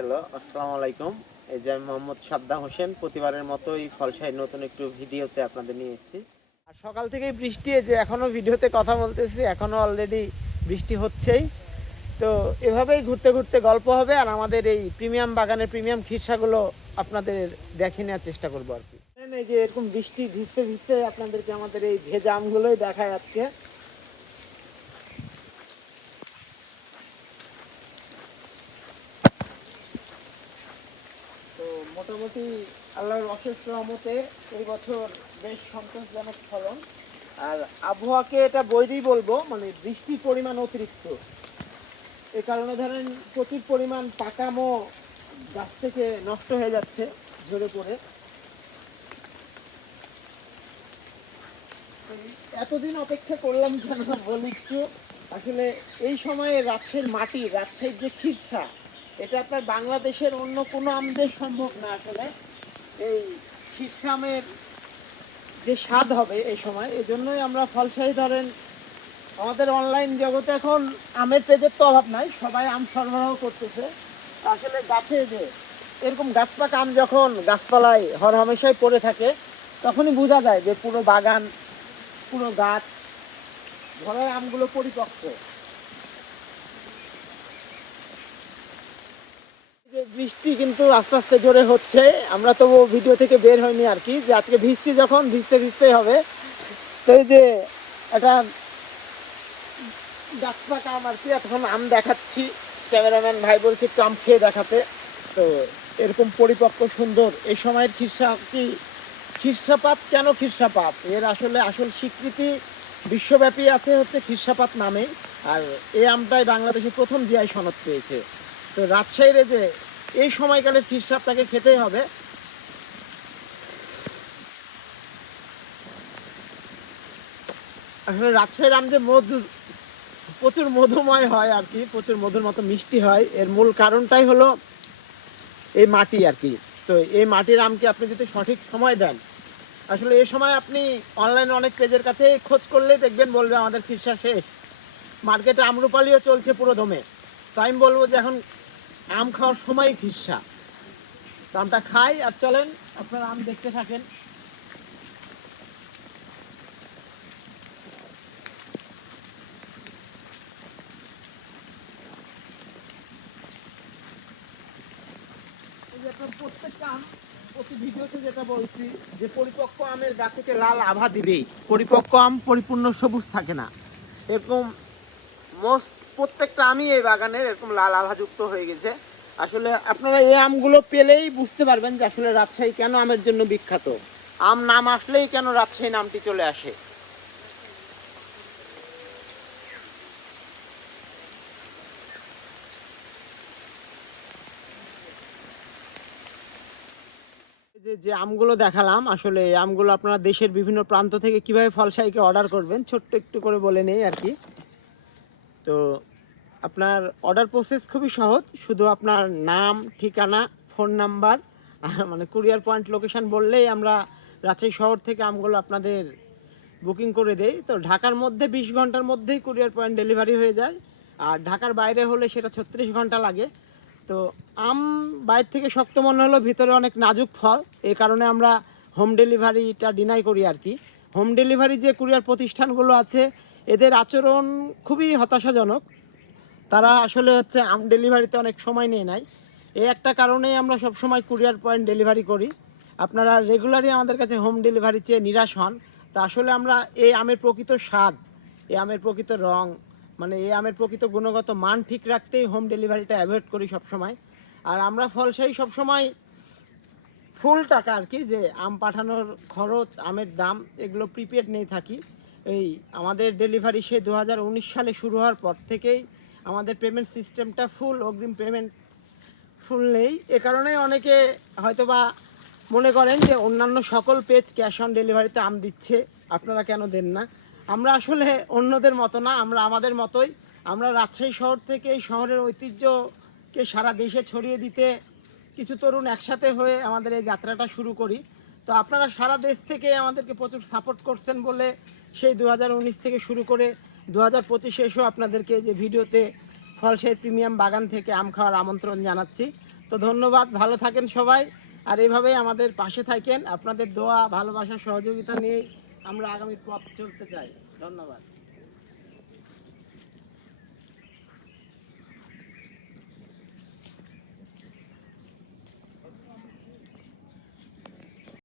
Hello আসসালামু আলাইকুম। এই যে আমি মোহাম্মদ সাদ্দাম হোসেন প্রতিবারের মতোই ফলসাই নতুন একটু ভিডিওতে আপনাদের নিয়ে এসেছি। আর সকাল থেকেই বৃষ্টি এই যে এখনও ভিডিওতে কথা বলতেছি এখনও অলরেডি বৃষ্টি হচ্ছেই। তো এভাবেই ঘুরতে ঘুরতে গল্প হবে আর আমাদের এই প্রিমিয়াম বাগানের প্রিমিয়াম খিরসাগুলো আপনাদের দেখে নেওয়ার চেষ্টা করব আর কি। এই যে এরকম বৃষ্টি ভিজতে ভিজতে আপনাদেরকে আমাদের এই ভেজা আমগুলোই দেখায় আজকে তো মোটামুটি আল্লাহর অশেষ রহমতে এই বছর বেশ সন্তোষজনক ফলন। আর আবহাওয়াকে এটা বৈরই বলব মানে বৃষ্টির পরিমাণ অতিরিক্ত। এ কারণে ধরেন প্রচুর পরিমাণ পাকামো গাছ থেকে নষ্ট হয়ে যাচ্ছে ঝরে পড়ে। এতদিন অপেক্ষা করলাম কেন বলি আসলে এই সময়ে রাজশাহীর মাটি রাজশাহীর যে খিরসা এটা আপনার বাংলাদেশের অন্য কোনো আমদের সম্ভব না আসলে। এই শীর্ষামের যে স্বাদ হবে এই সময় এই জন্যই আমরা ফলসাই ধরেন, আমাদের অনলাইন জগতে এখন আমের পেজের তো অভাব নাই, সবাই আম সরবরাহ করতেছে। আসলে গাছে যে এরকম গাছ পাকা আম যখন গাছপালায় হর হামেশাই পড়ে থাকে, তখনই বোঝা যায় যে পুরো বাগান, পুরো গাছ, ঘরের আমগুলো পরিপক্ক। বৃষ্টি কিন্তু আস্তে আস্তে জোরে হচ্ছে। আমরা তো ভিডিও থেকে বের হয়নি আর কি, যে আজকে ভিজছি যখন, ভিজতে ভিজতেই হবে। তো এই যে একটা আম আর কি এখন আম দেখাচ্ছি। ক্যামেরাম্যান ভাই বলছে একটু আম খেয়ে দেখাতে। তো এরকম পরিপক্ক সুন্দর, এই সময়ের খিরসা কি, খিরসাপাত কেন খিরসাপাত? এর আসলে আসল স্বীকৃতি বিশ্বব্যাপী আছে হচ্ছে খিরসাপাত নামে। আর এই আমটাই বাংলাদেশে প্রথম জিআই সনদ পেয়েছে। তো রাজশাহীর যে এই সময়কালের খিরসাপ তাকে খেতেই হবে। আসলে রাজশাহীর আম যে মধু, প্রচুর মধুময় হয় আর কি, প্রচুর মধুর মতো মিষ্টি হয়। এর মূল কারণটাই হলো এই মাটি আর কি। তো এই মাটির আমকে আপনি যদি সঠিক সময় দেন, আসলে এই সময় আপনি অনলাইনে অনেক পেজের কাছে খোঁজ করলেই দেখবেন বলবে আমাদের খিরসা শেষ। মার্কেটে আমরুপালিও চলছে পুরো দমে তো আমি বলব যে এখন আম খাওয়ার সময় খিরসা আমটা খাই আর চলেন, আপনারা আম দেখতে থাকেন। প্রত্যেকটা যেটা বলছি, যে পরিপক্ক আমের থেকে লাল আভা পরিপক্ক আম পরিপূর্ণ সবুজ থাকে না। এরকম মোস্ট প্রত্যেকটা আমি এই বাগানের এরকম লাল আভাযুক্ত হয়ে গেছে। আসলে আপনারা এই আমগুলো পেলেই বুঝতে পারবেন যে আসলে রাজশাহী কেন আমের জন্য বিখ্যাত। আম নাম আসলেই কেন রাজশাহী নামটি চলে আসে। যে যে আমগুলো দেখালাম, আসলে এই আমগুলো আপনারা দেশের বিভিন্ন প্রান্ত থেকে কীভাবে ফলসাইকে অর্ডার করবেন, ছোট্ট একটু করে বলে নেই আর কি। তো আপনার অর্ডার প্রসেস খুবই সহজ, শুধু আপনার নাম, ঠিকানা ফোন নাম্বার মানে কুরিয়ার পয়েন্ট লোকেশান বললেই আমরা রাজশাহী শহর থেকে আমগুলো আপনাদের বুকিং করে দেই। তো ঢাকার মধ্যে বিশ ঘণ্টার মধ্যেই কুরিয়ার পয়েন্ট ডেলিভারি হয়ে যায়, আর ঢাকার বাইরে হলে সেটা ছত্রিশ ঘণ্টা লাগে। তো আম বাইরে থেকে শক্ত মনে হলো ভিতরে অনেক নাজুক ফল এই কারণে আমরা হোম ডেলিভারিটা ডিনাই করি আর কি। হোম ডেলিভারি যে কুরিয়ার প্রতিষ্ঠানগুলো আছে, এদের আচরণ খুবই হতাশাজনক। তারা আসলে হচ্ছে আম ডেলিভারিতে অনেক সময় নিয়ে নেয়। এই একটা কারণেই আমরা সব সময় কুরিয়ার পয়েন্ট ডেলিভারি করি। আপনারা রেগুলারই আমাদের কাছে হোম ডেলিভারি চেয়ে নিরাশ হন। তা আসলে আমরা এই আমের প্রকৃত স্বাদ, এই আমের প্রকৃত রং মানে এই আমের প্রকৃত গুণগত মান ঠিক রাখতেই হোম ডেলিভারিটা অ্যাভয়েড করি সবসময়। আর আমরা ফলসাই সবসময় ফুল টাকা আর কি, যে আম পাঠানোর খরচ, আমের দাম, এগুলো প্রিপেড নিয়ে থাকি। এই আমাদের ডেলিভারি সে দু হাজার উনিশ সালে শুরু হওয়ার পর থেকেই আমাদের পেমেন্ট সিস্টেমটা ফুল অগ্রিম পেমেন্ট ফুল নেই। এ কারণে অনেকে হয়তোবা মনে করেন যে অন্যান্য সকল পেজ ক্যাশ অন ডেলিভারিতে আম দিচ্ছে। আপনারা কেন দেন না? আমরা আসলে অন্যদের মতো না, আমরা আমাদের মতোই। আমরা রাজশাহী শহর থেকে এই শহরের ঐতিহ্যকে সারা দেশে ছড়িয়ে দিতে কিছু তরুণ একসাথে হয়ে আমাদের এই যাত্রাটা শুরু করি। তো আপনারা সারা দেশ থেকে আমাদেরকে প্রচুর সাপোর্ট করছেন বলে সেই দু হাজার উনিশ থেকে শুরু করে দু হাজার পঁচিশে এসেও আপনাদেরকে যে ভিডিওতে ফলসের প্রিমিয়াম বাগান থেকে আম খাওয়ার আমন্ত্রণ জানাচ্ছি। তো ধন্যবাদ, ভালো থাকেন সবাই। আর এভাবেই আমাদের পাশে থাকেন। আপনাদের দোয়া, ভালোবাসা, সহযোগিতা নিয়ে আমরা আগামী পথ চলতে চাই। ধন্যবাদ।